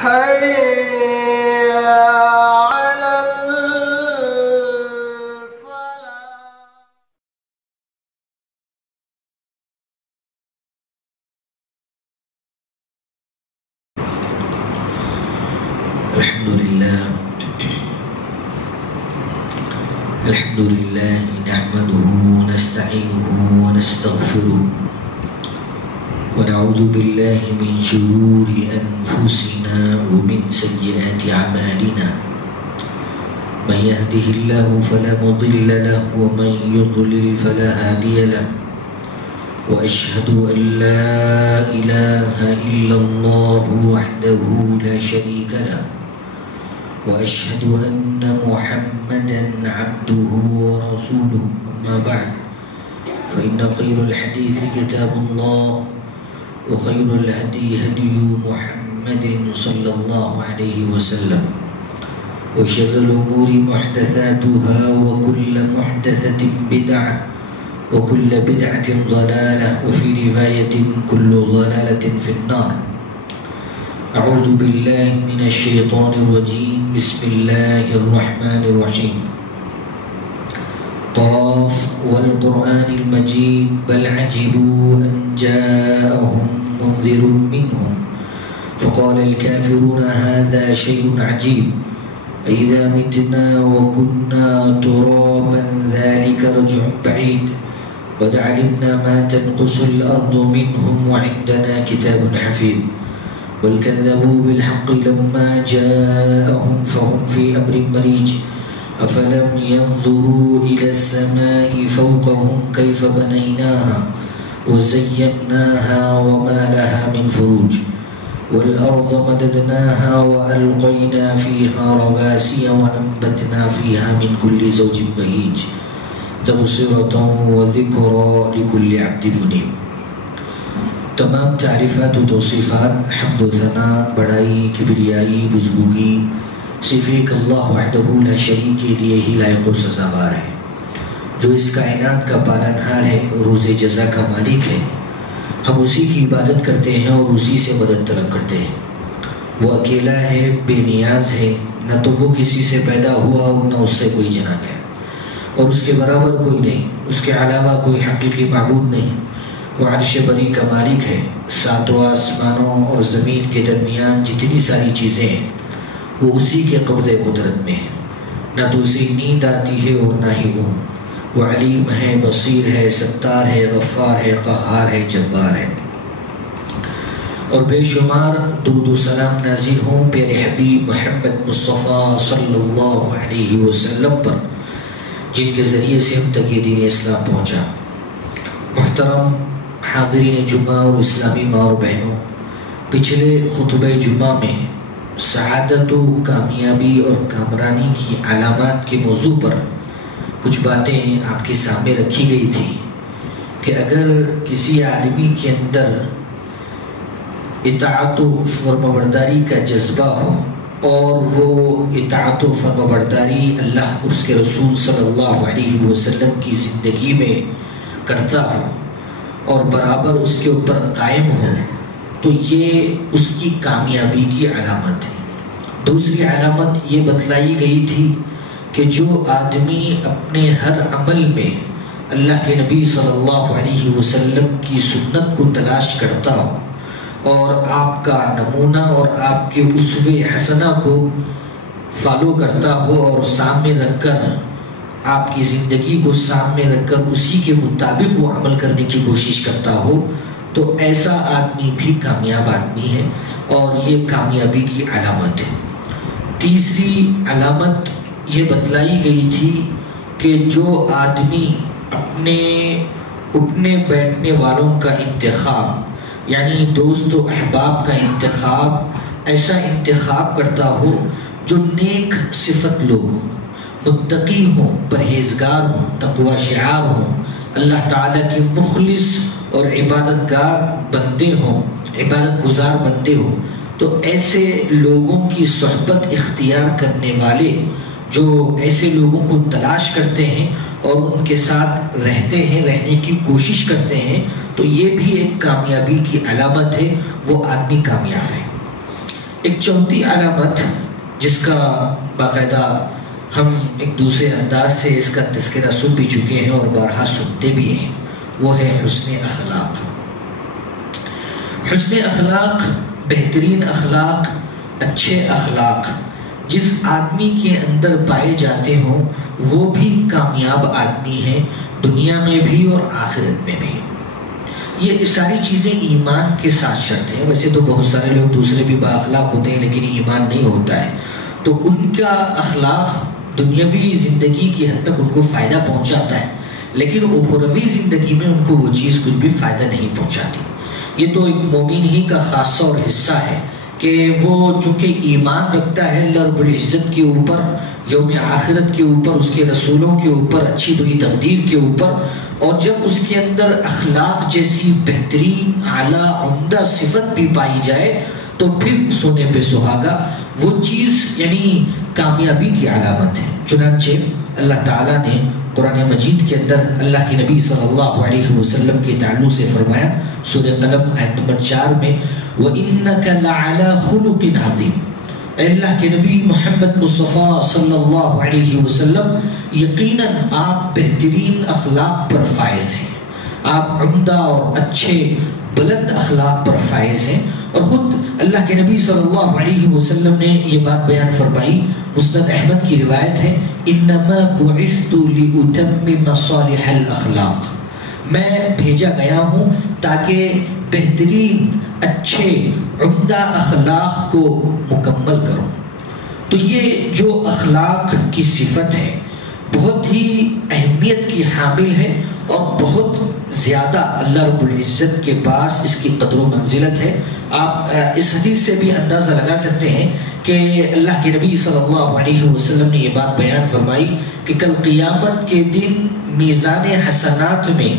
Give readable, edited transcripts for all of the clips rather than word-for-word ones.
حي على الفلاح. الحمد لله نحمده ونستعينه ونستغفره ونعوذ بالله من شرور أنفسنا ومن سيئات أعمالنا من يهده الله فلا مضل له ومن يضلل فلا هادي له وأشهد أن لا إله إلا الله وحده لا شريك له وأشهد أن محمدا عبده ورسوله أما بعد فإن خير الحديث كتاب الله وخير الهدي هدي محمد صلى الله عليه وسلم وشر الأمور محدثاتها وكل محدثة بدعة وكل بدعة ضلالة وفي رواية كل ضلالة في النار. أعوذ بالله من الشيطان الرجيم. بسم الله الرحمن الرحيم. قاف والقرآن المجيد بل عجبوا أن جاءهم منذر منهم فقال الكافرون هذا شيء عجيب أإذا متنا وكنا ترابا ذلك رجع بعيد قد علمنا ما تنقص الأرض منهم وعندنا كتاب حفيظ بل كذبوا بالحق لما جاءهم فهم في أمر مريج أفلم ينظروا إلى السماء فوقهم كيف بنيناها وزيناها وما لها من فروج والأرض مددناها وألقينا فيها رواسي وأنبتنا فيها من كل زوج بهيج تبصرة وذكرى لكل عبد منيب. تمام تعریفات و توصیفات حمد و ثنا بڑائی کبریائی بزرگی صرف ایک اللہ وحدہ لا شریک کے لیے ہی لائق و سزاوار ہے جو اس کائنات کا پالنہار ہے روز جزا کا مالک ہے. ہم اسی کی عبادت کرتے ہیں اور اسی سے مدد طلب کرتے ہیں. وہ اکیلا ہے، بے نیاز ہے، نہ تو وہ کسی سے پیدا ہوا اور نہ اس سے کوئی جنا گیا اور اس کے برابر کوئی نہیں، اس کے علاوہ کوئی حقیقی معبود نہیں. وہ عرش بری کا مالک ہے. ساتوں آسمانوں اور زمین کے درمیان جتنی ساری چیزیں ہیں وہ اسی کے قبضے قدرت میں ہیں. نہ تو اسے نیند آتی ہے اور نہ ہی وہ علیم ہے، بصیر ہے، ستار ہے، غفار ہے، قہار ہے، جبار ہے. اور بے شمار درود و سلام نازل ہوں پیارے حبیب محمد مصطفیٰ صلی اللہ علیہ وسلم پر جن کے ذریعے سے ہم تک یہ دین اسلام پہنچا. محترم حاضرین جمعہ اور اسلامی ماں اور بہنوں، پچھلے خطبہ جمعہ میں سعادت و کامیابی اور کامرانی کی علامات کے موضوع پر کچھ باتیں آپ کے سامنے رکھی گئی تھی کہ اگر کسی آدمی کے اندر اطاعت و فرمانبرداری کا جذبہ ہو اور وہ اطاعت و فرمانبرداری اللہ اور اس کے رسول صلی اللہ علیہ وسلم کی زندگی میں کرتا ہو اور برابر اس کے اوپر قائم ہو تو یہ اس کی کامیابی کی علامت ہے. دوسری علامت یہ بتلائی گئی تھی کہ جو آدمی اپنے ہر عمل میں اللہ کے نبی صلی اللہ علیہ وسلم کی سنت کو تلاش کرتا ہو اور آپ کا نمونہ اور آپ کے اسوہ حسنہ کو فالو کرتا ہو اور سامنے رکھ کر آپ کی زندگی کو سامنے رکھ کر اسی کے مطابق وہ عمل کرنے کی کوشش کرتا ہو تو ایسا آدمی بھی کامیاب آدمی ہے اور یہ کامیابی کی علامت ہے. تیسری علامت یہ بتلائی گئی تھی کہ جو آدمی اپنے اٹھنے بیٹھنے والوں کا انتخاب یعنی دوست و احباب کا انتخاب ایسا انتخاب کرتا ہو جو نیک صفت لوگ ہوں، متقی ہوں، پرہیزگار ہوں، تقوی شعار ہوں، اللہ تعالیٰ کے مخلص اور عبادت گار بندے ہوں، عبادت گزار بندے ہوں، تو ایسے لوگوں کی صحبت اختیار کرنے والے جو ایسے لوگوں کو تلاش کرتے ہیں اور ان کے ساتھ رہتے ہیں، رہنے کی کوشش کرتے ہیں، تو یہ بھی ایک کامیابی کی علامت ہے. وہ آدمی کامیاب ہے. ایک چوتھی علامت جس کا باقاعدہ ہم ایک دوسرے انداز سے اس کا تذکرہ سن بھی چکے ہیں اور بارہا سنتے بھی ہیں، وہ ہے حسن اخلاق۔ حسن اخلاق، بہترین اخلاق، اچھے اخلاق جس آدمی کے اندر پائے جاتے ہوں وہ بھی کامیاب آدمی ہے، دنیا میں بھی اور آخرت میں بھی۔ یہ ساری چیزیں ایمان کے ساتھ شرط ہیں۔ ویسے تو بہت سارے لوگ دوسرے بھی با اخلاق ہوتے ہیں لیکن ایمان نہیں ہوتا ہے، تو ان کا اخلاق دنیاوی زندگی کی حد تک ان کو فائدہ پہنچاتا ہے لیکن اخروی زندگی میں ان کو وہ چیز کچھ بھی فائدہ نہیں پہنچاتی۔ یہ تو ایک مومن ہی کا خاصہ اور حصہ ہے کہ وہ چونکہ ایمان رکھتا ہے اللہ رب العزت کے اوپر، یوم آخرت کے اوپر، اس کے رسولوں کے اوپر، اچھی بری تقدیر کے اوپر، اور جب اس کے اندر اخلاق جیسی بہترین اعلیٰ عمدہ صفت بھی پائی جائے تو پھر سونے پہ سہاگا، وہ چیز یعنی کامیابی کی علامت ہے۔ چنانچہ اللہ تعالیٰ نے قرآن مجید کے اندر اللہ کے نبی صلی اللہ علیہ وسلم کے تعلق سے فرمایا، سورہ قلم آیت نمبر 4 میں، وَإِنَّكَ لَعَلَى خُلُقٍ عَظِيمٍ، اے اللہ کے نبی محمد مصطفیٰ صلی اللہ علیہ وسلم یقیناً آپ بہترین اخلاق پر فائز ہیں، آپ عمدہ اور اچھے بلند اخلاق پر فائز ہیں۔ اور خود اللہ کے نبی صلی اللہ علیہ وسلم نے یہ بات بیان فرمائی، مسند احمد کی روایت ہے، انما بعثت لأتمم صالح الاخلاق، میں بھیجا گیا ہوں تاکہ بہترین اچھے عمدہ اخلاق کو مکمل کروں۔ تو یہ جو اخلاق کی صفت ہے بہت ہی اہمیت کی حامل ہے اور بہت زیادہ اللہ رب العزت کے پاس اس کی قدر و منزلت ہے۔ آپ اس حدیث سے بھی اندازہ لگا سکتے ہیں کہ اللہ کے نبی صلی اللہ علیہ وسلم نے یہ بات بیان فرمائی کہ کل قیامت کے دن میزان حسنات میں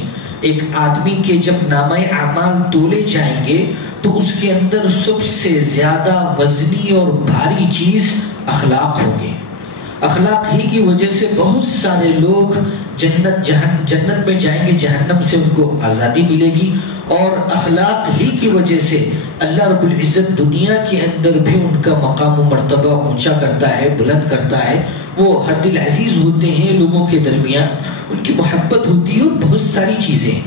ایک آدمی کے جب نامہ اعمال تولے جائیں گے تو اس کے اندر سب سے زیادہ وزنی اور بھاری چیز اخلاق ہوں گے۔ اخلاق ہی کی وجہ سے بہت سارے لوگ جنت میں جائیں گے، جہنم سے ان کو آزادی ملے گی، اور اخلاق ہی کی وجہ سے اللہ رب العزت دنیا کے اندر بھی ان کا مقام و مرتبہ اونچا کرتا ہے، بلند کرتا ہے۔ وہ حد العزیز ہوتے ہیں لوگوں کے درمیان، ان کی محبت ہوتی ہے اور بہت ساری چیزیں۔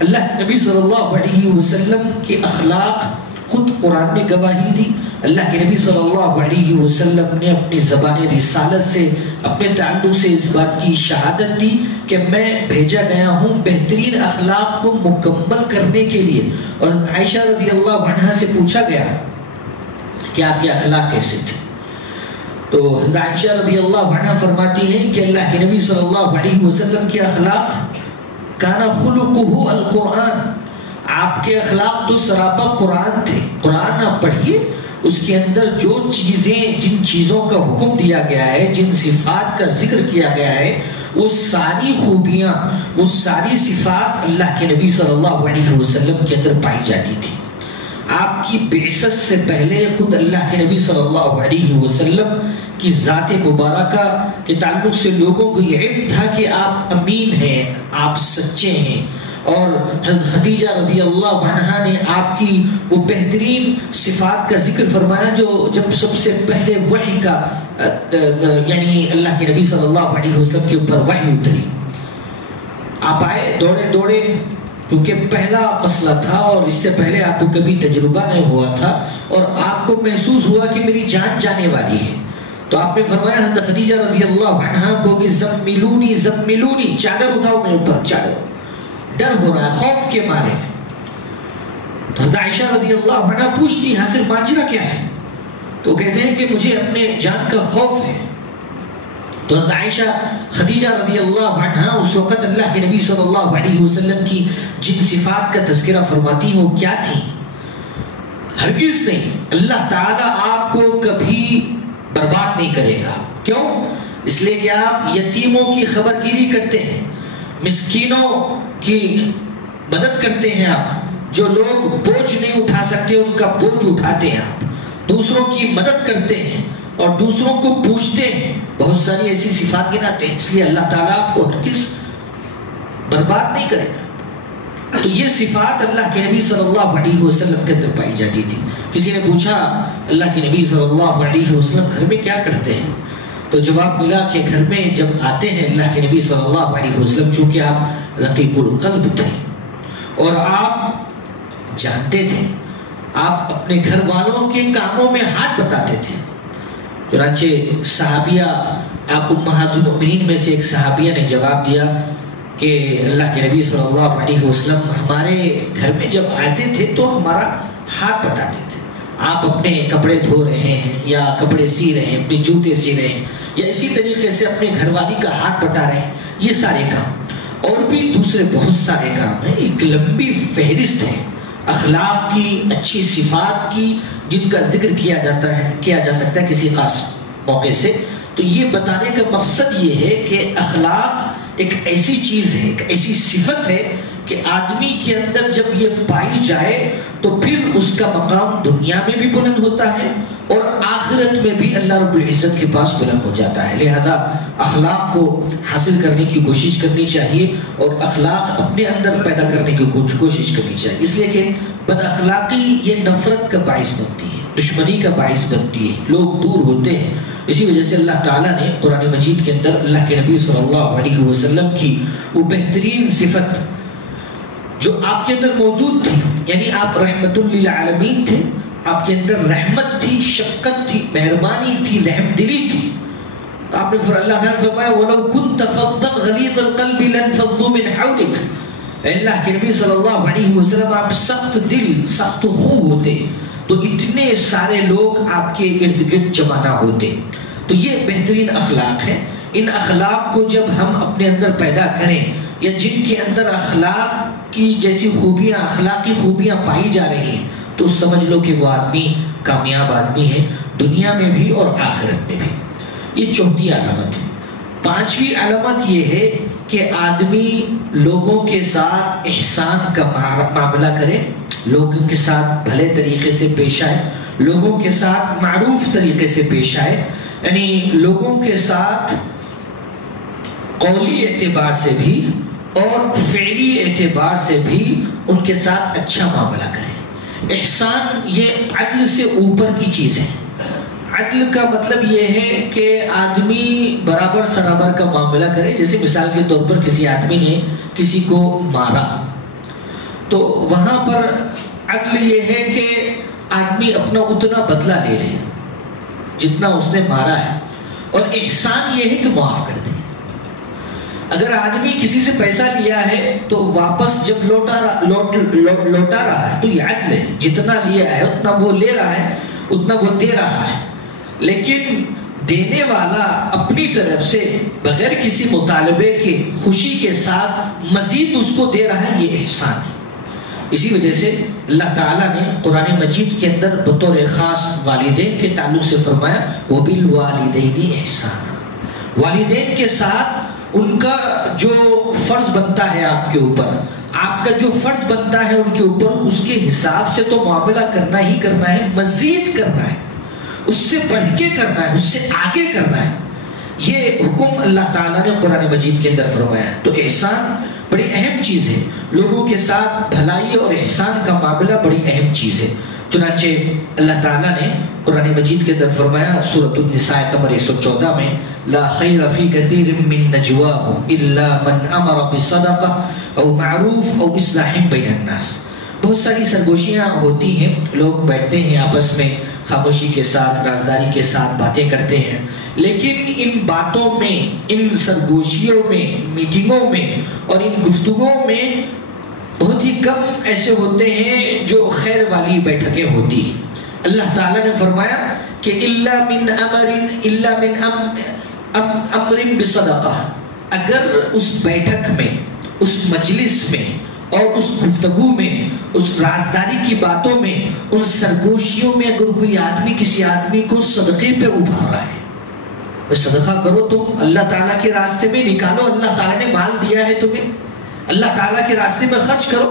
اللہ نبی صلی اللہ علیہ وسلم کے اخلاق خود قرآن نے گواہی دی، اللہ کے نبی صلی اللہ علیہ وسلم نے اپنی زبان رسالت سے اپنے تعلق سے اس بات کی شہادت دی کہ میں بھیجا گیا ہوں بہترین اخلاق کو مکمل کرنے کے لیے۔ اور عائشہ رضی اللہ عنہا سے پوچھا گیا کہ آپ کے اخلاق کیسے تھے، تو حضرت عائشہ رضی اللہ عنہا فرماتی ہیں کہ اللہ کے نبی صلی اللہ علیہ وسلم کے اخلاق کان خلقہ القرآن، آپ کے اخلاق تو سراپا قرآن تھے۔ قرآن آپ پڑھیے، اس کے اندر جو چیزیں، جن چیزوں کا حکم دیا گیا ہے، جن صفات کا ذکر کیا گیا ہے، وہ ساری خوبیاں، وہ ساری صفات اللہ کے نبی صلی اللہ علیہ وسلم کے اندر پائی جاتی تھی۔ آپ کی بعثت سے پہلے خود اللہ کے نبی صلی اللہ علیہ وسلم کی ذات مبارکہ کے تعلق سے لوگوں کو یہ علم تھا کہ آپ امین ہیں، آپ سچے ہیں، اور حضرت خدیجہ رضی اللہ عنہا نے آپ کی وہ بہترین صفات کا ذکر فرمایا جو جب سب سے پہلے وحی کا یعنی اللہ کے نبی صلی اللہ علیہ وسلم کے اوپر وحی اتری، آپ آئے دوڑے دوڑے، کیونکہ پہلا مسئلہ تھا اور اس سے پہلے آپ کو کبھی تجربہ نہیں ہوا تھا اور آپ کو محسوس ہوا کہ میری جان جانے والی ہے، تو آپ نے فرمایا حضرت خدیجہ رضی اللہ عنہا کو کہ زملونی زملونی، چادر اٹھاؤ میرے اوپر، چادر، ڈر ہو رہا ہے خوف کے مارے۔ تو حضرت عائشہ رضی اللہ عنہ پوچھتی ہیں آخر ماجرا کیا ہے، تو کہتے ہیں کہ مجھے اپنے جان کا خوف ہے۔ تو حضرت عائشہ خدیجہ رضی اللہ عنہ اس وقت اللہ کے نبی صلی اللہ علیہ وسلم کی جن صفات کا تذکرہ فرماتی ہیں وہ کیا تھی؟ ہرگز نہیں، اللہ تعالیٰ آپ کو کبھی برباد نہیں کرے گا۔ کیوں؟ اس لیے کہ آپ یتیموں کی خبر گیری کرتے ہیں، مسکینوں کی مدد کرتے ہیں، آپ جو لوگ بوجھ نہیں اٹھا سکتے ان کا بوجھ اٹھاتے ہیں، آپ دوسروں کی مدد کرتے ہیں اور دوسروں کو پوچھتے ہیں، بہت ساری ایسی صفات گناتے ہیں۔ اس لیے اللہ تعالیٰ آپ کو ہرگز برباد نہیں کرے گا۔ تو یہ صفات اللہ کے نبی صلی اللہ علیہ وسلم کے اندر پائی جاتی تھی. کسی نے پوچھا اللہ کے نبی صلی اللہ علیہ وسلم گھر میں کیا کرتے ہیں؟ تو جواب ملا کہ گھر میں جب آتے ہیں اللہ کے نبی صلی اللہ علیہ وسلم، چونکہ آپ رقیق القلب تھے اور آپ جانتے تھے، آپ اپنے گھر والوں کے کاموں میں ہاتھ بٹاتے تھے. چنانچہ صحابیہ، آپ امہات المؤمنین میں سے ایک صحابیہ نے جواب دیا کہ اللہ کے نبی صلی اللہ علیہ وسلم ہمارے گھر میں جب آتے تھے تو ہمارا ہاتھ بٹاتے تھے. آپ اپنے کپڑے دھو رہے ہیں یا کپڑے سی رہے ہیں، اپنے جوتے سی رہے ہیں، یا اسی طریقے سے اپنے گھر والی کا ہاتھ بٹا رہے ہیں، یہ سارے کام اور بھی دوسرے بہت سارے کام ہیں. ایک لمبی فہرست ہے اخلاق کی، اچھی صفات کی، جن کا ذکر کیا جا سکتا ہے کسی خاص موقع سے. تو یہ بتانے کا مقصد یہ ہے کہ اخلاق ایک ایسی چیز ہے، ایک ایسی صفت ہے کہ آدمی کے اندر جب یہ پائی جائے تو پھر اس کا مقام دنیا میں بھی بلند ہوتا ہے اور آخرت میں بھی اللہ رب العزت کے پاس بلند ہو جاتا ہے. لہذا اخلاق کو حاصل کرنے کی کوشش کرنی چاہیے اور اخلاق اپنے اندر پیدا کرنے کی کوشش کرنی چاہیے، اس لیے کہ بد اخلاقی یہ نفرت کا باعث بنتی ہے، دشمنی کا باعث بنتی ہے، لوگ دور ہوتے ہیں. اسی وجہ سے اللہ تعالیٰ نے قرآن مجید کے اندر اللہ کے نبی صلی اللہ علیہ وسلم کی وہ بہترین صفت جو آپ کے اندر موجود تھی، یعنی آپ رحمت للعالمین تھے، آپ کے اندر رحمت تھی، شفقت تھی، مہربانی تھی، رحم دلی تھی. آپ نے اللہ نے فرمایا وَلَوْ كُنْتَ فَضًّا غَلِيظَ الْقَلْبِ لَانْفَضُّوا مِنْ حَوْلِكَ. اللہ کے نبی صلی اللہ علیہ وسلم آپ سخت دل، سخت خوب ہوتے تو اتنے سارے لوگ آپ کے ارد گرد جمع نہ ہوتے. تو یہ بہترین اخلاق ہے. ان اخلاق کو جب ہم اپنے اندر پیدا کریں، یا جن کے اندر اخلاق کی جیسی خوبیاں، اخلاقی خوبیاں پائی جا رہی ہیں، تو سمجھ لو کہ وہ آدمی کامیاب آدمی ہے، دنیا میں بھی اور آخرت میں بھی. یہ چوتھی علامت ہے. پانچویں علامت یہ ہے کہ آدمی لوگوں کے ساتھ احسان کا معاملہ کرے، لوگوں کے ساتھ بھلے طریقے سے پیش آئے، لوگوں کے ساتھ معروف طریقے سے پیش آئے، یعنی لوگوں کے ساتھ قولی اعتبار سے بھی اور فعلی اعتبار سے بھی ان کے ساتھ اچھا معاملہ کریں. احسان یہ عدل سے اوپر کی چیز ہے. عدل کا مطلب یہ ہے کہ آدمی برابر سرابر کا معاملہ کرے. جیسے مثال کے طور پر کسی آدمی نے کسی کو مارا تو وہاں پر عدل یہ ہے کہ آدمی اپنا اتنا بدلہ لے لے جتنا اس نے مارا ہے، اور احسان یہ ہے کہ معاف کر دے. اگر آدمی کسی سے پیسہ لیا ہے تو واپس جب لوٹا رہا ہے تو یہ عدل ہے. جتنا لیا ہے اتنا وہ لے رہا ہے، اتنا وہ دے رہا ہے. لیکن دینے والا اپنی طرف سے بغیر کسی مطالبے کے خوشی کے ساتھ مزید اس کو دے رہا ہے، یہ احسان ہے. اسی وجہ سے اللہ تعالیٰ نے قرآن مجید کے اندر بطور خاص والدین کے تعلق سے فرمایا وَبِالْوَالِدَيْنِ احسانا. والدین کے ساتھ ان کا جو فرض بنتا ہے آپ کے اوپر، آپ کا جو فرض بنتا ہے ان کے اوپر، اس کے حساب سے تو معاملہ کرنا ہی کرنا ہے، مزید کرنا ہے، اس سے بڑھ کے کرنا ہے، اس سے آگے کرنا ہے. یہ حکم اللہ تعالیٰ نے قرآن مجید کے اندر فرمایا. تو احسان بڑی اہم چیز ہے. لوگوں کے ساتھ بھلائی اور احسان کا معاملہ بڑی اہم چیز ہے. چنانچہ اللہ تعالیٰ نے قرآن مجید کے اندر فرمایا سورۃ النساء نمبر 114 میں لا خیر فی کثیر من نجواہم الا من امر بصدقہ او معروف او اصلاح بین الناس. بہت ساری سرگوشیاں ہوتی ہیں، لوگ بیٹھتے ہیں آپس میں خاموشی کے ساتھ، رازداری کے ساتھ باتیں کرتے ہیں، لیکن ان باتوں میں، ان سرگوشیوں میں، میٹنگوں میں اور ان گفتگوؤں میں بہت ہی کم ایسے ہوتے ہیں جو خیر والی بیٹھکیں ہوتی ہیں. اللہ تعالیٰ نے فرمایا کہ الا من امر بصدقہ. اگر اس بیٹھک میں، اس مجلس میں اور اس گفتگو میں، اس رازداری کی باتوں میں، ان سرگوشیوں میں اگر کوئی آدمی کسی آدمی کو صدقے پہ ابھار رہا ہے، صدقہ کرو، تم اللہ تعالیٰ کے راستے میں نکالو، اللہ تعالیٰ نے مال دیا ہے تمہیں، اللہ تعالیٰ کے راستے میں خرچ کرو.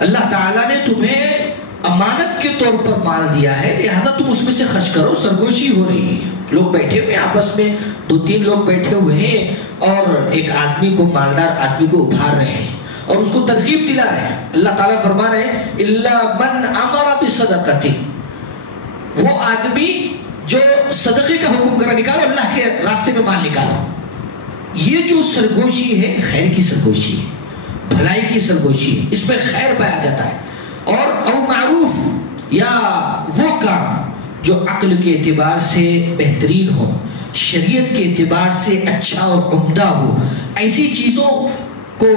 اللہ تعالیٰ نے تمہیں امانت کے طور پر مال دیا ہے، لہذا تم اس میں سے خرچ کرو. سرگوشی ہو رہی ہے، لوگ بیٹھے ہوئے آپس میں، 2-3 لوگ بیٹھے ہوئے ہیں اور ایک آدمی کو، مالدار آدمی کو ابھار رہے ہیں اور اس کو ترغیب دلا رہے ہیں. اللہ تعالیٰ فرما رہے ہیں الا من امر بصدقۃ، وہ آدمی جو صدقے کا حکم کرا، نکالو اللہ کے راستے میں مال نکالو. یہ جو سرگوشی ہے خیر کی سرگوشی ہے، بھلائی کی سرگوشی ہے، اس میں خیر پایا جاتا ہے. اور او معروف، یا وہ کام جو عقل کے اعتبار سے بہترین ہو، شریعت کے اعتبار سے اچھا اور عمدہ ہو، ایسی چیزوں کو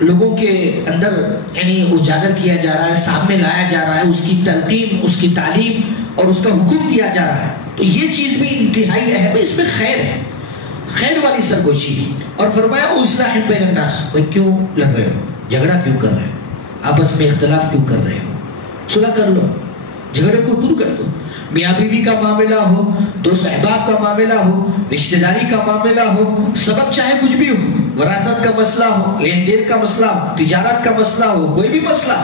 لوگوں کے اندر یعنی اجاگر کیا جا رہا ہے، سامنے لایا جا رہا ہے، اس کی تلقین، اس کی تعلیم اور اس کا حکم دیا جا رہا ہے. تو یہ چیز بھی انتہائی اہم ہے، اس میں خیر ہے، خیر والی سرگوشی ہے. اور فرمایا اصلاح بین الناس، بھائی کیوں لڑ رہے ہو، جھگڑا کیوں کر رہے ہو، آپس میں اختلاف کیوں کر رہے ہو، صلح کر لو، جھگڑے کو دور کر دو. میاں بیوی کا معاملہ ہو، دوست احباب کا معاملہ ہو، رشتہ داری کا معاملہ ہو، سبب چاہے کچھ بھی ہو، وراثت کا مسئلہ ہو، لین دین کا مسئلہ ہو، تجارت کا مسئلہ ہو، کوئی بھی مسئلہ،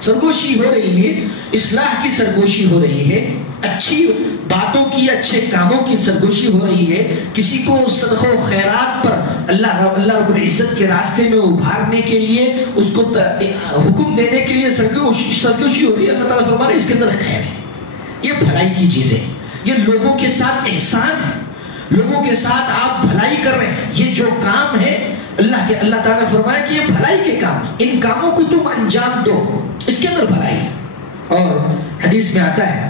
سرگوشی ہو رہی ہے، اصلاح کی سرگوشی ہو رہی ہے، اچھی باتوں کی، اچھے کاموں کی سرگوشی ہو رہی ہے، کسی کو صدقہ و خیرات پر اللہ رب العزت کے راستے میں ابھارنے کے لیے، اس کو حکم دینے کے لیے سرگوشی ہو رہی ہے. اللہ تعالیٰ فرما رہے ہیں اس کے اندر خیر ہے، یہ بھلائی کی چیزیں، یہ لوگوں کے ساتھ احسان ہے، لوگوں کے ساتھ آپ بھلائی کر رہے ہیں. یہ جو کام ہے اللہ تعالیٰ نے فرمایا کہ یہ بھلائی کے کام ہیں، ان کاموں کو تم انجام دو، اس کے اندر بھلائی ہے. اور حدیث میں آتا ہے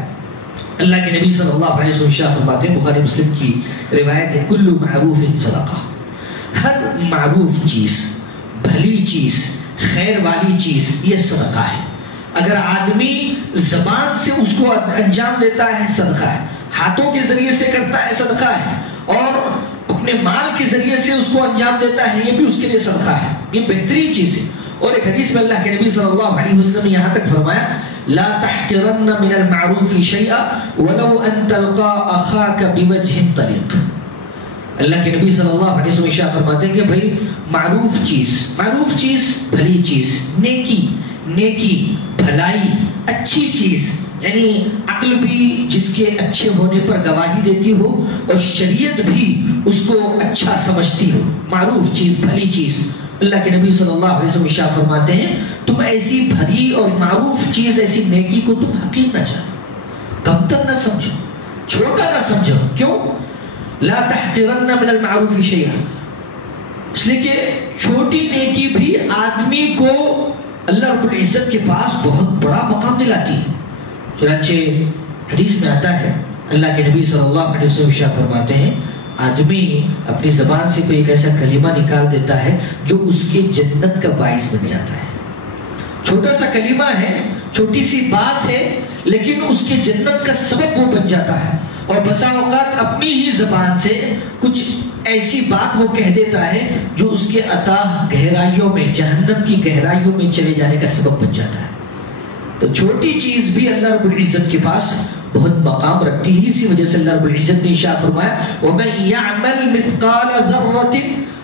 اللہ کے نبی صلی اللہ علیہ وسلم فرماتے ہیں، بخاری مسلم کی روایت ہے، کل معروف صدقہ، ہر معروف چیز، بھلی چیز، خیر والی چیز یہ صدقہ ہے. اگر آدمی زبان سے اس کو انجام دیتا ہے صدقہ ہے، ہاتھوں کے ذریعے سے کرتا ہے صدقہ ہے، اور اپنے مال کے ذریعے سے اس کو انجام دیتا ہے، یہ بھی اس کے لیے صدقہ ہے، یہ بہترین چیز ہے. اور ایک حدیث میں اللہ کے نبی صلی اللہ علیہ وسلم نے یہاں تک فرمایا لا تحقرن من المعروف شیئا ولو ان تلقى اخاك بوجه طليق. اللہ کے نبی صلی اللہ علیہ وسلم ارشاد فرماتے ہیں کہ بھائی معروف چیز، بھلی چیز، نیکی، بھلائی، اچھی چیز، یعنی عقل بھی جس کے اچھے ہونے پر گواہی دیتی ہو اور شریعت بھی اس کو اچھا سمجھتی ہو، معروف چیز، بھلی چیز. اللہ کے نبی صلی اللہ علیہ وسلم ارشاد فرماتے ہیں تم ایسی بھلی اور معروف چیز، ایسی نیکی کو تم حقیر نہ جانو، کمتر نہ سمجھو، چھوٹا نہ سمجھو. کیوں؟ لا تحقرن من المعروف شیئا، اس لیے کہ چھوٹی نیکی بھی آدمی کو اللہ رب العزت کے پاس بہت بڑا مقام دلاتی ہے. چنانچہ حدیث میں آتا ہے اللہ کے نبی صلی اللہ علیہ وسلم ارشاد فرماتے ہیں آدمی اپنی زبان سے کوئی ایک ایسا کلمہ نکال دیتا ہے جو اس کے جنت کا باعث بن جاتا ہے. چھوٹا سا کلمہ ہے، چھوٹی سی بات ہے، لیکن اس کے جنت کا سبب وہ بن جاتا ہے. اور بسا اوقات اپنی ہی زبان سے کچھ ایسی بات وہ کہہ دیتا ہے جو اس کے اتاہ گہرائیوں میں، جہنم کی گہرائیوں میں چلے جانے کا سبب بن جاتا ہے. تو چھوٹی چیز بھی اللہ رب العزت کے پاس بہت مقام رکھتی ہے. اسی وجہ سے اللہ رب العزت نے ارشاد فرمایا وَمَن يَعْمَلْ مِثْقَالَ ذَرَّةٍ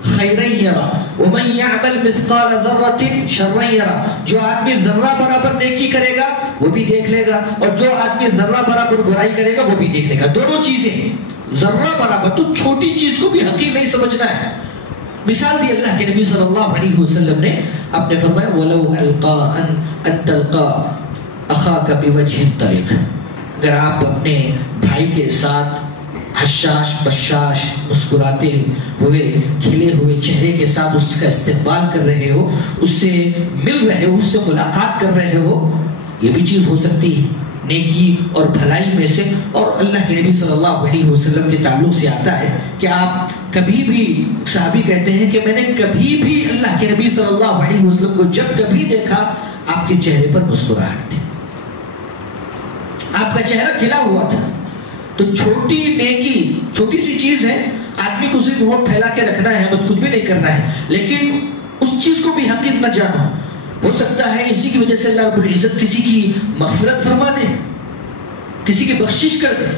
خَيْرًا يَرَهُ وَمَن يَعْمَلْ مِثْقَالَ ذَرَّةٍ شَرًّا يَرَهُ. جو آدمی ذرہ برابر نیکی کرے گا وہ بھی دیکھ لے گا، اور جو آدمی ذرہ برابر برائی کرے گا وہ بھی دیکھ لے گا. دونوں چیزیں ذرہ برابر، تو چھوٹی چیز کو بھی حقیر نہیں سمجھنا ہے. مثال دی اللہ کے نبی صلی اللہ علیہ وسلم نے، آپ نے فرمایا وَلَوْ أَلْقَىٰ أَن تَلْقَىٰ أَخَاكَ بِوَجْهِ الطَّرِيقِ. اگر آپ اپنے بھائی کے ساتھ حشاش بشاش مسکراتے ہوئے کھلے ہوئے چہرے کے ساتھ اس کا استقبال کر رہے ہو، اس سے مل رہے ہو، اس سے ملاقات کر رہے ہو، یہ بھی چیز ہو سکتی ہے نیکی اور بھلائی میں سے. اور اللہ کے نبی صلی اللہ علیہ وسلم کے تعلق سے آتا ہے کہ آپ کبھی بھی، صحابی کہتے ہیں کہ میں نے کبھی بھی اللہ کے نبی صلی اللہ علیہ وسلم کو جب کبھی دیکھا آپ کے چہرے پر مسکراہٹ تھی، آپ کا چہرہ کھلا ہوا تھا. تو چھوٹی نیکی، چھوٹی سی چیز ہے، آدمی کو صرف ہونٹ پھیلا کے رکھنا ہے، بس کچھ بھی نہیں کرنا ہے، لیکن اس چیز کو بھی حقیقت نہ جانو. ہو سکتا ہے اسی کی وجہ سے اللہ رب العزت کسی کی مغفرت فرما دے، کسی کی بخشش کر دے.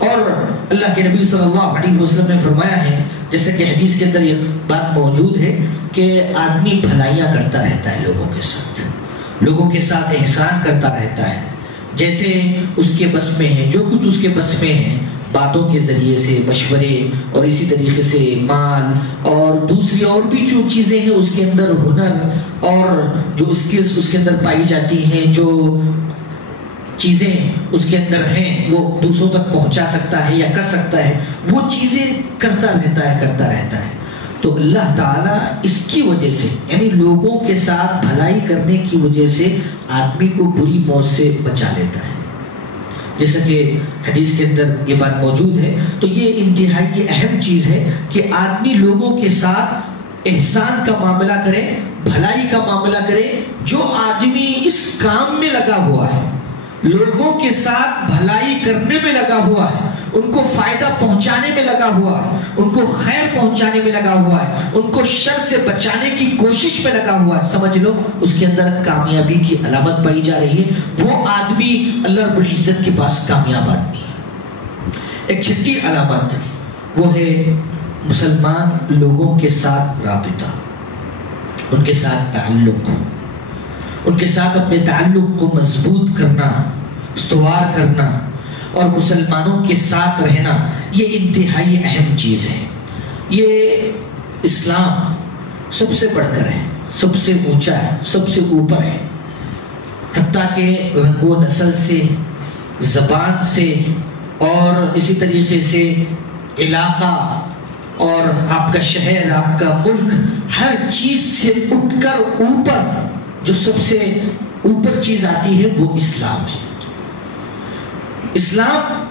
اور اللہ کے نبی صلی اللہ علیہ وسلم نے فرمایا ہے، جیسے کہ حدیث کے اندر یہ بات موجود ہے کہ آدمی بھلائیاں کرتا رہتا ہے لوگوں کے ساتھ احسان کرتا رہتا ہے، جیسے اس کے بس میں ہے، جو کچھ اس کے بس میں ہے باتوں کے ذریعے سے، مشورے، اور اسی طریقے سے مال اور دوسری اور بھی جو چیزیں ہیں اس کے اندر ہنر اور جو اسکلز اس کے اندر پائی جاتی ہیں، جو چیزیں اس کے اندر ہیں وہ دوسروں تک پہنچا سکتا ہے یا کر سکتا ہے، وہ چیزیں کرتا رہتا ہے. تو اللہ تعالیٰ اس کی وجہ سے، یعنی لوگوں کے ساتھ بھلائی کرنے کی وجہ سے آدمی کو بری موت سے بچا لیتا ہے. جیسا کہ حدیث کے اندر یہ بات موجود ہے. تو یہ انتہائی اہم چیز ہے کہ آدمی لوگوں کے ساتھ احسان کا معاملہ کرے، بھلائی کا معاملہ کرے. جو آدمی اس کام میں لگا ہوا ہے، لوگوں کے ساتھ بھلائی کرنے میں لگا ہوا ہے، ان کو فائدہ پہنچانے میں لگا ہوا ہے، ان کو خیر پہنچانے میں لگا ہوا ہے، ان کو شر سے بچانے کی کوشش میں لگا ہوا ہے، سمجھ لو اس کے اندر کامیابی کی علامت پائی جا رہی ہے. وہ آدمی اللہ رب العزت کے پاس کامیاب آدمی ہے. ایک چھٹی علامت وہ ہے مسلمان لوگوں کے ساتھ رابطہ، ان کے ساتھ تعلق، ان کے ساتھ اپنے تعلق کو مضبوط کرنا، استوار کرنا اور مسلمانوں کے ساتھ رہنا. یہ انتہائی اہم چیز ہے. یہ اسلام سب سے بڑھ کر ہے، سب سے اونچا ہے، سب سے اوپر ہے. حتیٰ کہ رنگ و نسل سے، زبان سے اور اسی طریقے سے علاقہ اور آپ کا شہر، آپ کا ملک، ہر چیز سے اٹھ کر اوپر جو سب سے اوپر چیز آتی ہے وہ اسلام ہے. اسلام،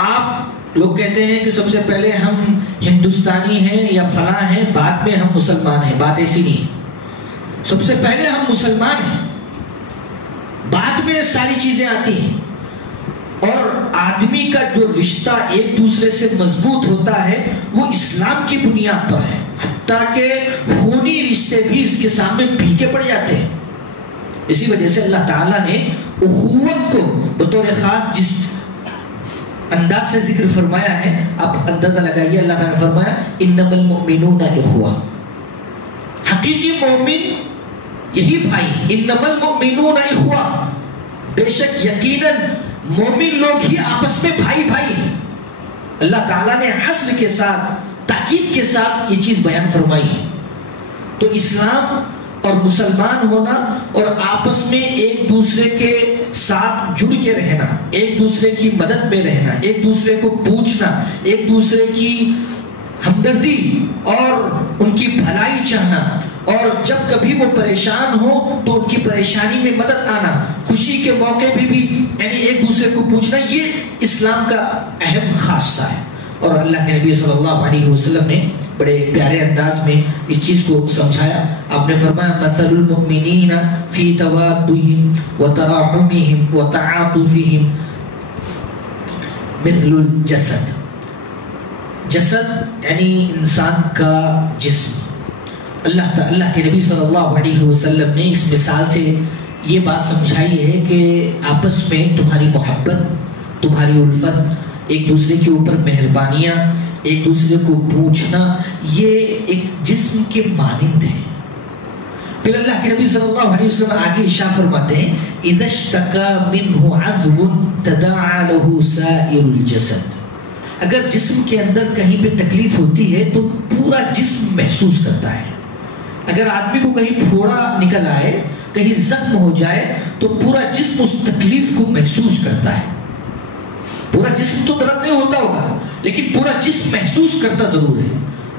آپ لوگ کہتے ہیں کہ سب سے پہلے ہم ہندوستانی ہیں یا فلاں ہیں، بعد میں ہم مسلمان ہیں. بات ایسی نہیں. سب سے پہلے ہم مسلمان ہیں، بعد میں ساری چیزیں آتی ہیں. اور آدمی کا جو رشتہ ایک دوسرے سے مضبوط ہوتا ہے وہ اسلام کی بنیاد پر ہے. حتیٰ کہ خونی رشتے بھی اس کے سامنے پھیکے پڑ جاتے ہیں. اسی وجہ سے اللہ تعالیٰ نے اخوت کو بطور خاص جس انداز سے ذکر فرمایا ہے، آپ اندازہ لگائیے. اللہ تعالیٰ نے فرمایا انما المؤمنون اخوہ، حقیقی مومن یہی بھائی. انما المؤمنون اخوہ، بے شک یقیناً مومن لوگ ہی آپس میں بھائی بھائی ہیں. اللہ تعالیٰ نے حسر کے ساتھ، تاکید کے ساتھ یہ چیز بیان فرمائی ہے. تو اسلام اور مسلمان ہونا اور آپس میں ایک دوسرے کے ساتھ جڑ کے رہنا، ایک دوسرے کی مدد میں رہنا، ایک دوسرے کو پوچھنا، ایک دوسرے کی ہمدردی اور ان کی بھلائی چاہنا، اور جب کبھی وہ پریشان ہو تو ان کی پریشانی میں مدد آنا، خوشی کے موقع پہ بھی یعنی ایک دوسرے کو پوچھنا، یہ اسلام کا اہم خاصہ ہے. اور اللہ کے نبی صلی اللہ علیہ وسلم نے بڑے پیارے انداز میں اس چیز کو سمجھایا. آپ نے فرمایا مثل المؤمنین فی توادہم وتراحمہم وتعاطفہم مثل الجسد. جسد یعنی انسان کا جسم. اللہ کے نبی صلی اللہ علیہ وسلم نے اس مثال سے یہ بات سمجھائی ہے کہ آپس میں تمہاری محبت، تمہاری الفت، ایک دوسرے کے اوپر مہربانیاں، ایک دوسرے کو پوچھنا، یہ ایک جسم کے مانند ہے. پھر اللہ کے نبی صلی اللہ علیہ وسلم آگے ارشاد فرماتے ہیں اذا اشتکا منہ عضو تداعى له سائر الجسد. اگر جسم کے اندر کہیں پہ تکلیف ہوتی ہے تو پورا جسم محسوس کرتا ہے. اگر آدمی کو کہیں پھوڑا نکل آئے، کہیں زخم ہو جائے تو پورا جسم اس تکلیف کو محسوس کرتا ہے. پورا جسم تو درد نہیں ہوتا ہوگا لیکن پورا جسم محسوس کرتا ضرور ہے.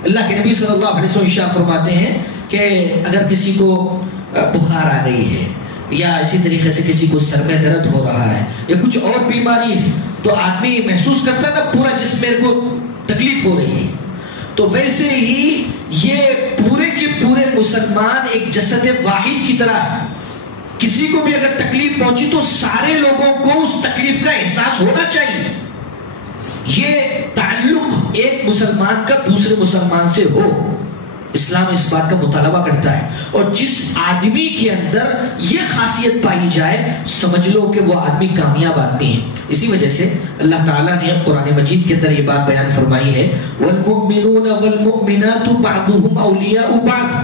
اللہ کے نبی صلی اللہ علیہ وسلم ارشاد فرماتے ہیں کہ اگر کسی کو بخار آ گئی ہے یا اسی طریقے سے کسی کو سر میں درد ہو رہا ہے یا کچھ اور بیماری ہے تو آدمی محسوس کرتا ہے نا پورا جسم میرے کو تکلیف ہو رہی ہے. تو ویسے ہی یہ پورے کے پورے مسلمان ایک جسد واحد کی طرح ہے. کسی کو بھی اگر تکلیف پہنچی تو سارے لوگوں کو اس تکلیف کا احساس ہونا چاہیے. یہ تعلق ایک مسلمان کا دوسرے مسلمان سے ہو، اسلام اس بات کا مطالبہ کرتا ہے. اور جس آدمی کے اندر یہ خاصیت پائی جائے سمجھ لو کہ وہ آدمی کامیاب آدمی ہے. اسی وجہ سے اللہ تعالیٰ نے قرآن مجید کے اندر یہ بات بیان فرمائی ہے والمؤمنون والمؤمنات بعضهم اولیاء بعض.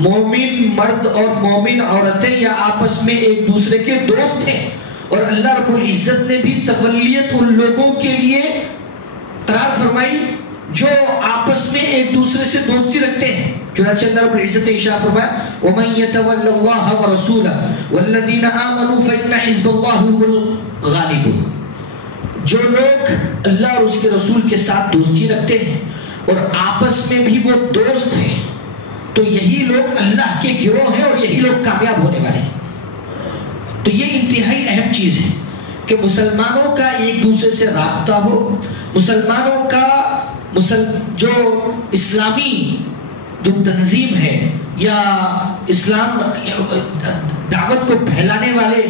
مومن مرد اور مومن عورتیں یا آپس میں ایک دوسرے کے دوست ہیں. اور اللہ رب العزت نے بھی تولیت ان لوگوں کے لیے قرار فرمائی جو آپس میں ایک دوسرے سے دوستی رکھتے ہیں. چنانچہ اللہ رب العزت نے ارشاد فرمایا وَمَن يَتَوَلَّ اللَّهَ وَرَسُولَهُ وَالَّذِينَ آمَنُوا فَإِنَّ حِزْبَ اللَّهِ هُمُ الْغَالِبُونَ. جو لوگ اللہ اور اس کے رسول کے ساتھ دوستی رکھتے ہیں اور آپس میں بھی وہ دوست ہیں تو یہی لوگ اللہ کے گروہ ہیں اور یہی لوگ کامیاب ہونے والے ہیں. تو یہ انتہائی اہم چیز ہے کہ مسلمانوں کا ایک دوسرے سے رابطہ ہو. مسلمانوں کا جو اسلامی جو تنظیم ہے یا اسلام دعوت کو پھیلانے والے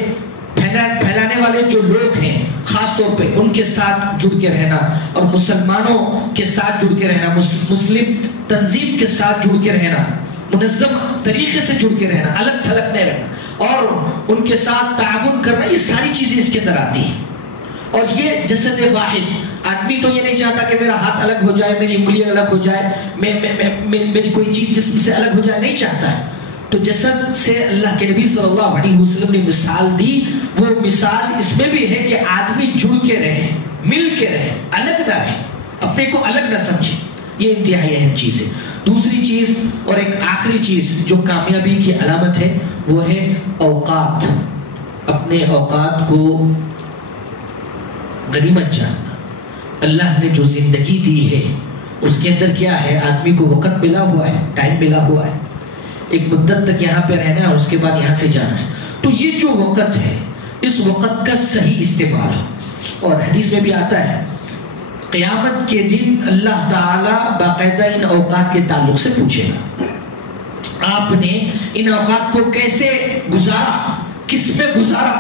جو لوگ ہیں خاص طور پہ ان کے ساتھ جڑ کے رہنا اور مسلمانوں کے ساتھ جڑ کے رہنا, مسلم تنظیم کے ساتھ جڑ کے رہنا, منظم طریقے سے جڑ کے رہنا, الگ تھلگ نہیں رہنا اور ان کے ساتھ تعاون کرنا, یہ ساری چیزیں اس کے اندر آتی ہیں. اور یہ جسد واحد, آدمی تو یہ نہیں چاہتا کہ میرا ہاتھ الگ ہو جائے, میری انگلی الگ ہو جائے, میری کوئی چیز جسم سے الگ ہو جائے, نہیں چاہتا ہے. تو جسد سے اللہ کے نبی صلی اللہ علیہ وسلم نے مثال دی. وہ مثال اس میں بھی ہے کہ آدمی جڑ کے رہے, مل کے رہے, الگ نہ رہے, اپنے کو الگ نہ سمجھے. یہ انتہائی اہم چیز ہے. دوسری چیز اور ایک آخری چیز جو کامیابی کی علامت ہے وہ ہے اوقات. اپنے اوقات کو غنیمت جاننا. اللہ نے جو زندگی دی ہے اس کے اندر کیا ہے, آدمی کو وقت ملا ہوا ہے, ٹائم ملا ہوا ہے, ایک مدت تک یہاں پہ رہنا ہے, اس کے بعد یہاں سے جانا ہے. تو یہ جو وقت ہے اس وقت کا صحیح استعمال ہے. اور حدیث میں بھی آتا ہے قیامت کے دن اللہ تعالیٰ باقاعدہ ان اوقات کے تعلق سے پوچھے گا آپ نے ان اوقات کو کیسے گزارا, کس پہ گزارا,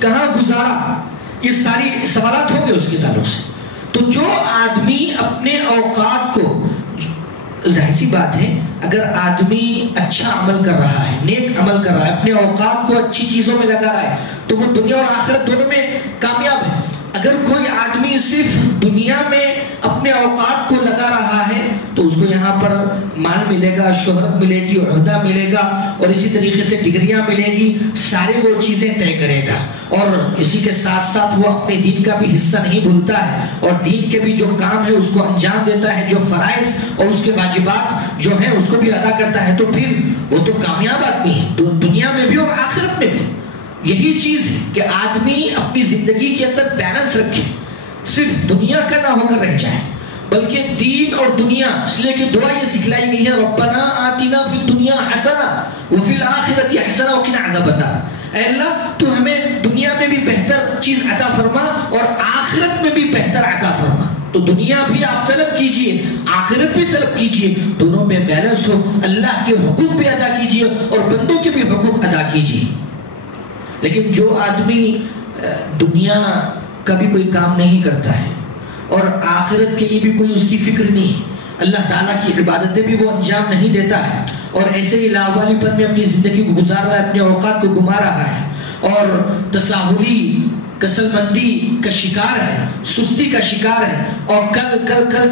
کہاں گزارا, یہ ساری سوالات ہوں گے اس کے تعلق سے. تو جو آدمی اپنے اوقات کو, ظاہر سی بات ہے اگر آدمی اچھا عمل کر رہا ہے, نیک عمل کر رہا ہے, اپنے اوقات کو اچھی چیزوں میں لگا رہا ہے تو وہ دنیا اور آخرت دونوں میں کامیاب ہے. اگر کوئی آدمی صرف دنیا میں اپنے اوقات کو لگا رہا ہے تو اس کو یہاں پر مال ملے گا, شہرت ملے گی, عہدہ ملے گا اور اسی طریقے سے ڈگریاں ملے گی, سارے وہ چیزیں طے کرے گا اور اسی کے ساتھ ساتھ وہ اپنے دین کا بھی حصہ نہیں بھولتا ہے اور دین کے بھی جو کام ہے اس کو انجام دیتا ہے, جو فرائض اور اس کے واجبات جو ہیں اس کو بھی ادا کرتا ہے. تو پھر وہ تو کامیاب آدمی ہے دنیا میں بھی اور آخرت میں بھی. یہی چیز ہے کہ آدمی اپنی زندگی کے اندر بیلنس رکھے, صرف دنیا کا نہ ہو کر رہ جائے بلکہ دین اور دنیا. اس لیے کہ دعا یہ سکھلائی گئی ہے ربنا آتنا فی الدنیا حسنہ وفی الآخرۃ حسنہ وقنا عذاب النار. اے اللہ تو ہمیں دنیا میں بھی بہتر چیز عطا فرما اور آخرت میں بھی بہتر عطا فرما. تو دنیا بھی آپ طلب کیجئے, آخرت بھی طلب کیجئے, دونوں میں بیلنس ہو. اللہ کے حقوق بھی ادا کیجئے اور بندوں کے بھی حقوق ادا کیجئے. لیکن جو آدمی دنیا کا بھی کوئی کام نہیں کرتا ہے اور آخرت کے لیے بھی کوئی اس کی فکر نہیں ہے, اللہ تعالیٰ کی عبادتیں بھی وہ انجام نہیں دیتا ہے اور ایسے ہی لاوالی پر میں اپنی زندگی کو گزار رہا ہے, اپنے اوقات کو گما رہا ہے اور تساہلی, کسل مندی کا شکار ہے, سستی کا شکار ہے اور کل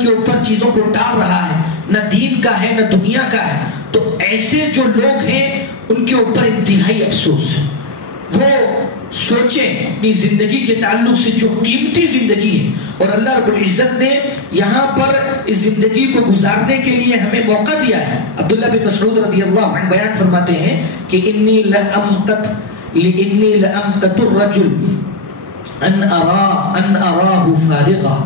کے اوپر چیزوں کو ٹال رہا ہے, نہ دین کا ہے نہ دنیا کا ہے, تو ایسے جو لوگ ہیں ان کے اوپر انتہائی افسوس ہے. وہ سوچیں اپنی زندگی کے تعلق سے جو قیمتی زندگی ہے اور اللہ رب العزت نے یہاں پر اس زندگی کو گزارنے کے لیے ہمیں موقع دیا ہے. عبداللہ بن مسعود رضی اللہ عنہ بیان فرماتے ہیں کہ انی لأمقت الرجل ان اراہ فارغا.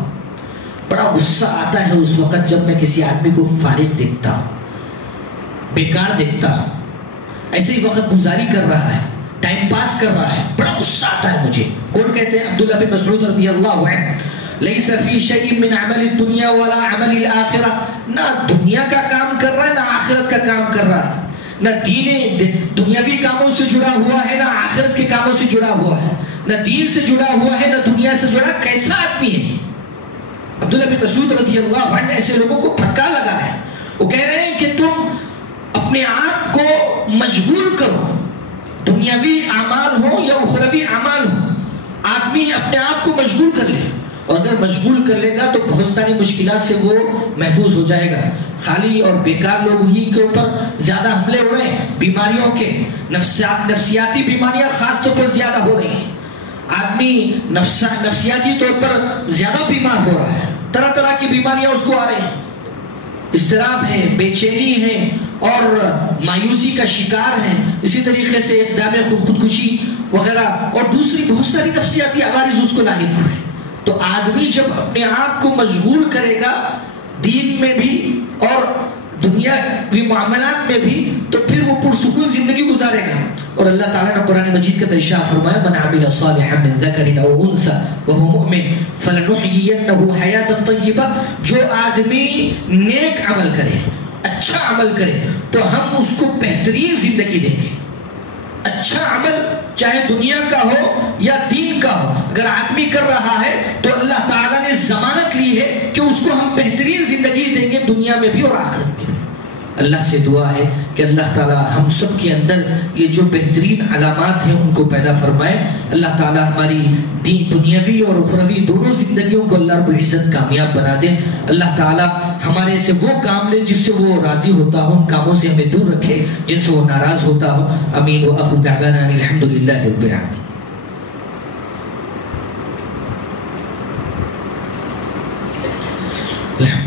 بڑا غصہ آتا ہے اس وقت جب میں کسی آدمی کو فارغ دیکھتا ہوں, بیکار دیکھتا ہوں, ایسے ہی وقت گزاری کر رہا ہے, ٹائم پاس کر رہا ہے, بڑا غصہ آتا ہے مجھے. کون کہتے ہیں؟ عبداللہ بن مسعود رضی اللہ عنہ. لیس فی شیء من عمل الدنیا ولا عمل الآخرہ. نہ دنیا کا کام کر رہا ہے نہ آخرت کا کام کر رہا ہے, نہ دنیاوی کاموں سے جڑا ہوا ہے نہ آخرت کے کاموں سے جڑا ہوا ہے, نہ دین سے جڑا ہوا ہے نہ دنیا سے جڑا. کیسا آدمی ہے؟ عبداللہ بن مسعود رضی اللہ عنہ ایسے لوگوں کو پھٹکا لگا ہے. وہ کہہ رہے ہیں کہ تم اپنے آپ کو مشغول کرو, دنیاوی اعمال ہو یا اخروی اعمال ہو, آدمی اپنے آپ کو مشغول کر لے اور اگر مشغول کر لے گا تو بہت ساری مشکلات سے وہ محفوظ ہو جائے گا. خالی اور بیکار لوگ ہی کے اوپر زیادہ حملے ہو رہے ہیں, بیماریوں کے, نفسیاتی بیماریاں خاص طور پر زیادہ ہو رہی ہیں. آدمی نفسیاتی طور پر زیادہ بیمار ہو رہا ہے طرح طرح کی بیماریاں اس کو آ رہی ہیں، اضطراب ہے، بے چینی ہے اور مایوسی کا شکار ہے، اسی طریقے سے اقدام خودکشی وغیرہ اور دوسری بہت ساری نفسیاتی عوارض اس کو لاحق ہوئے. تو آدمی جب اپنے آپ کو مشغول کرے گا دین میں بھی اور دنیاوی معاملات میں بھی تو پھر وہ پرسکون زندگی گزارے گا. اور اللہ تعالیٰ نے قرآن مجید کا ارشاد فرمایا من عمل صالحا من ذکر او انثى وهو مؤمن فلنحيينه حیاتا طیبہ، جو آدمی نیک عمل کرے، اچھا عمل کرے تو ہم اس کو بہترین زندگی دیں گے. اچھا عمل چاہے دنیا کا ہو یا دین کا ہو، اگر آدمی کر رہا ہے تو اللہ تعالیٰ نے ضمانت لی ہے کہ اس کو ہم بہترین زندگی دیں گے دنیا میں بھی اور آخرت میں بھی. اللہ سے دعا ہے کہ اللہ تعالیٰ ہم سب کے اندر یہ جو بہترین علامات ہیں ان کو پیدا فرمائے. اللہ تعالیٰ ہماری دین دنیاوی اور اخروی دونوں زندگیوں کو اللہ رب العزت کامیاب بنا دے. اللہ تعالیٰ ہمارے سے وہ کام لے جس سے وہ راضی ہوتا ہو، ان کاموں سے ہمیں دور رکھے جن سے وہ ناراض ہوتا ہو. امین. وآخر دعوانا ان الحمدللہ رب العالمین.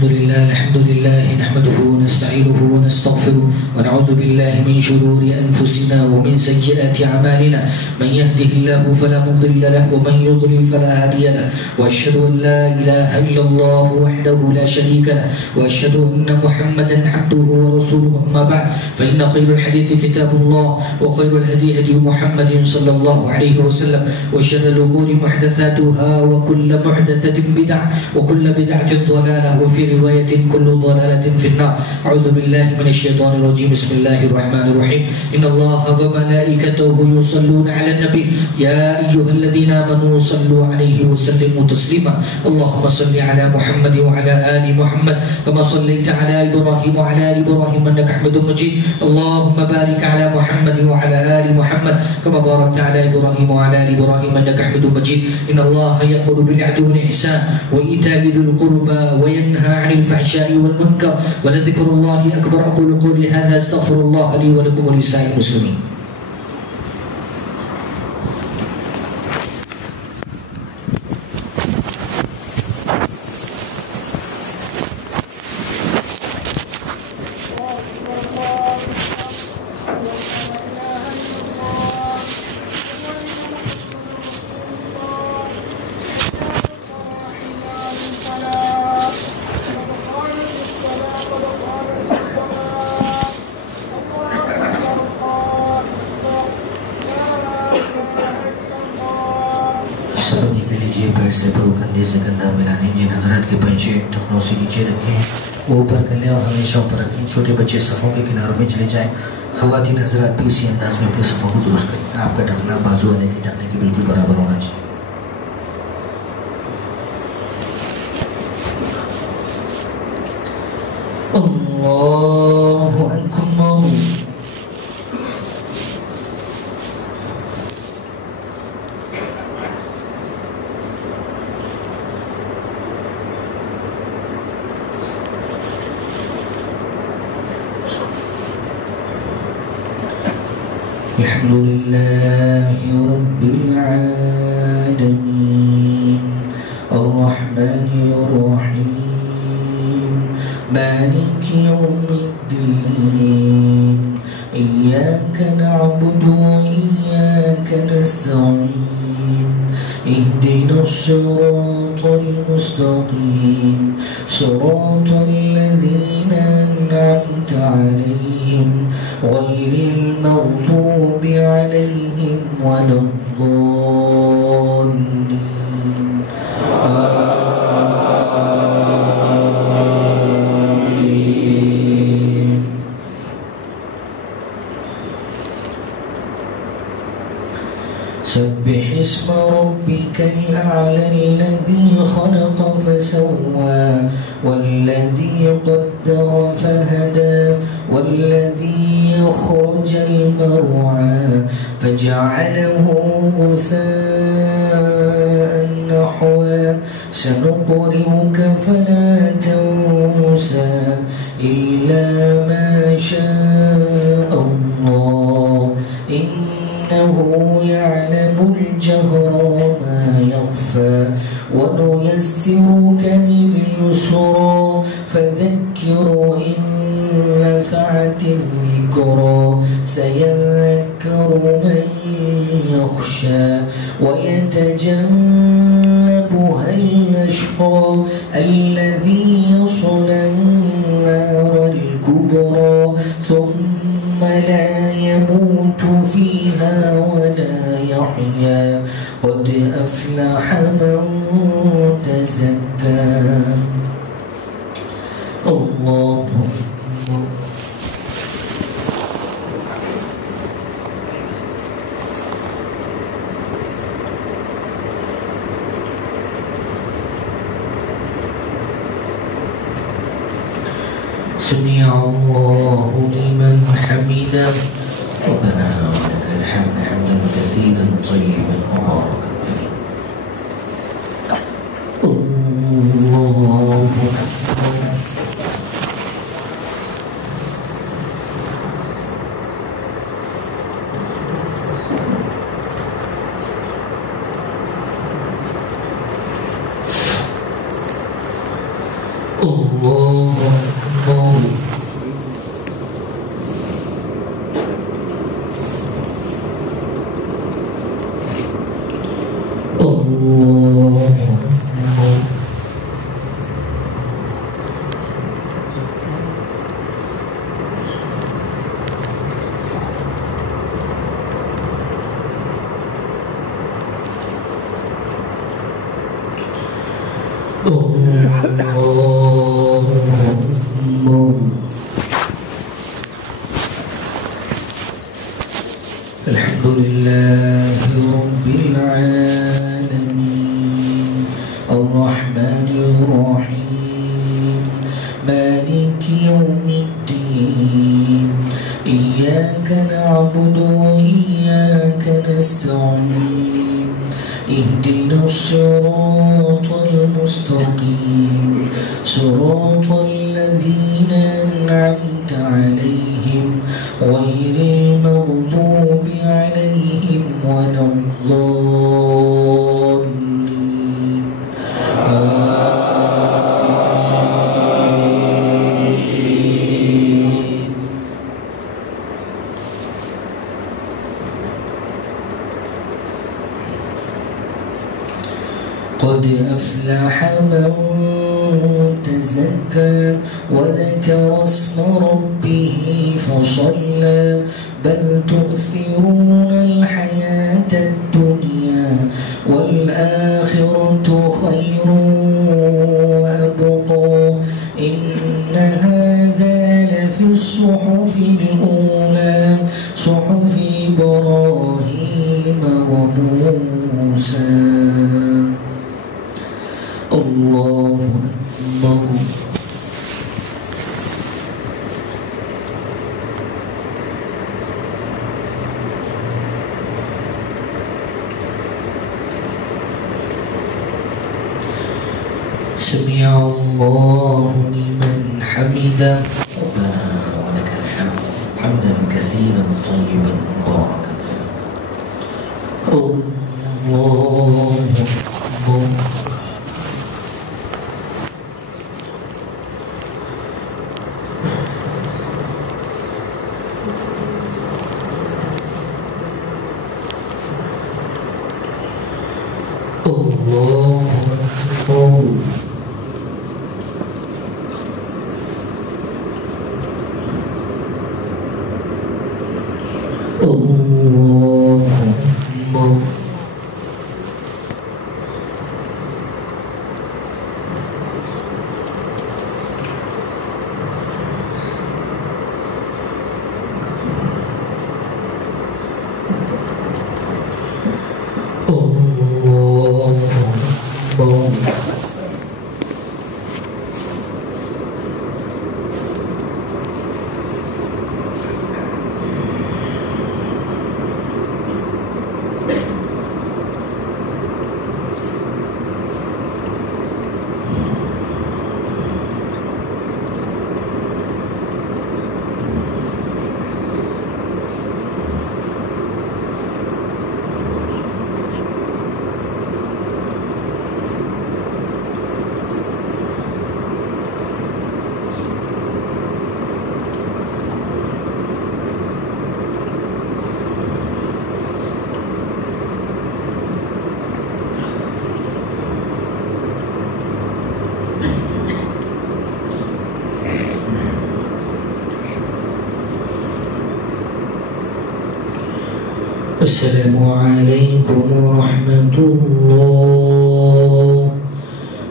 الحمد لله نحمده ونستعينه ونستغفره ونعوذ بالله من شرور أنفسنا ومن سيئات أعمالنا من يهده الله فلا مضل له ومن يضلل فلا هادي له وأشهد أن لا إله إلا الله وحده لا شريك له وأشهد أن محمدا عبده ورسوله. أما بعد فإن خير الحديث كتاب الله وخير الهدي هدي محمد صلى الله عليه وسلم وشر الأمور محدثاتها وكل محدثة بدعة وكل بدعة ضلالة وفي رواية كل ضلالة في النار. أعوذ بالله من الشيطان الرجيم. بسم الله الرحمن الرحيم. إن الله وملائكته يصلون على النبي يا أيها الذين آمنوا صلوا عليه وسلموا تسليما. اللهم صل على محمد وعلى آل محمد كما صليت على إبراهيم وعلى آل إبراهيم إنك حميد مجيد. اللهم بارك على محمد وعلى آل محمد كما باركت على إبراهيم وعلى آل إبراهيم إنك حميد مجيد. إن الله يأمر بالعدل والإحسان وإيتاء ذي القربى وينهى عن الفحشاء والمنكر ولذكر الله أكبر. أقول قولي هذا استغفر الله لي ولكم ولسائر المسلمين. سے پرو کندھے سے کندھا ملانے. جن حضرات کے پنچے ٹخنوں سے نیچے رکھے ہیں وہ اوپر کر لیں اور ہمیشہ اوپر رکھیں. چھوٹے بچے صفوں کے کناروں میں چلے جائیں. خواتین حضرات بھی اسی انداز میں اپنے صفوں کو درست کریں. آپ کا ڈھکنا بازو والے کے ڈھکنے کے بالکل برابر ہونا چاہیے. اللہ اکبر. الحمد لله رب العالمين الرحمن الرحيم مالك يوم الدين إياك نعبد وإياك نستعين اهدنا الصراط المستقيم صراط الذين أنعمت عليهم غير المغضوب عليهم ولا الضالين. آمين. سبح اسم ربك الأعلى الذي خلق فسوى والذي قدر فهدى والذي أخرج المرعى فجعله غثاء نحوا سنقرئك فلا تنسى إلا ما شاء الله إنه يعلم الجهر وما يخفى صفا ونيسرك لليسرى فذكر إن نفعت الذكرى سيذكر من يخشى ويتجنبها الأشقى الذي يصلى النار الكبرى ثم لا يموت فيها ولا يحيا قد أفلح من تزكى الله أكبر سمع الله لمن حمده ربنا ولك الحمد حمدا كثيرا طيبا مباركا فيه الله أكبر الله أكبر الله أكبر الله أكبر الحمد لله رب العالمين الرحمن الرحيم مالك يوم الدين إياك نعبد وإياك نستعين اهدنا الصراط المستقيم صراط الذين أنعمت عليهم غير المغضوب عليهم ولا الضالين آمين قد أفلح من تزكى وذكر اسم ربه فصلى بل تؤثرون الحياة الدنيا والآخرة خير وأبقى إن هذا لفي الصحف الأولى صحف إبراهيم وموسى الله أكبر سمع الله لمن حمده ربنا ولك الحمد حمدا كثيرا طيبا مباركا الله أكبر الله أكبر الله أكبر الله أكبر السلام عليكم ورحمة الله.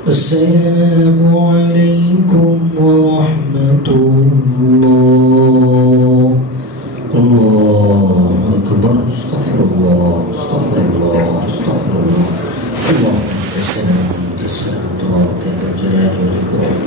السلام عليكم ورحمة الله. الله أكبر. استغفر الله استغفر الله استغفر الله. اللهم أنت السلام تبارك ذا الجلال والإكرام.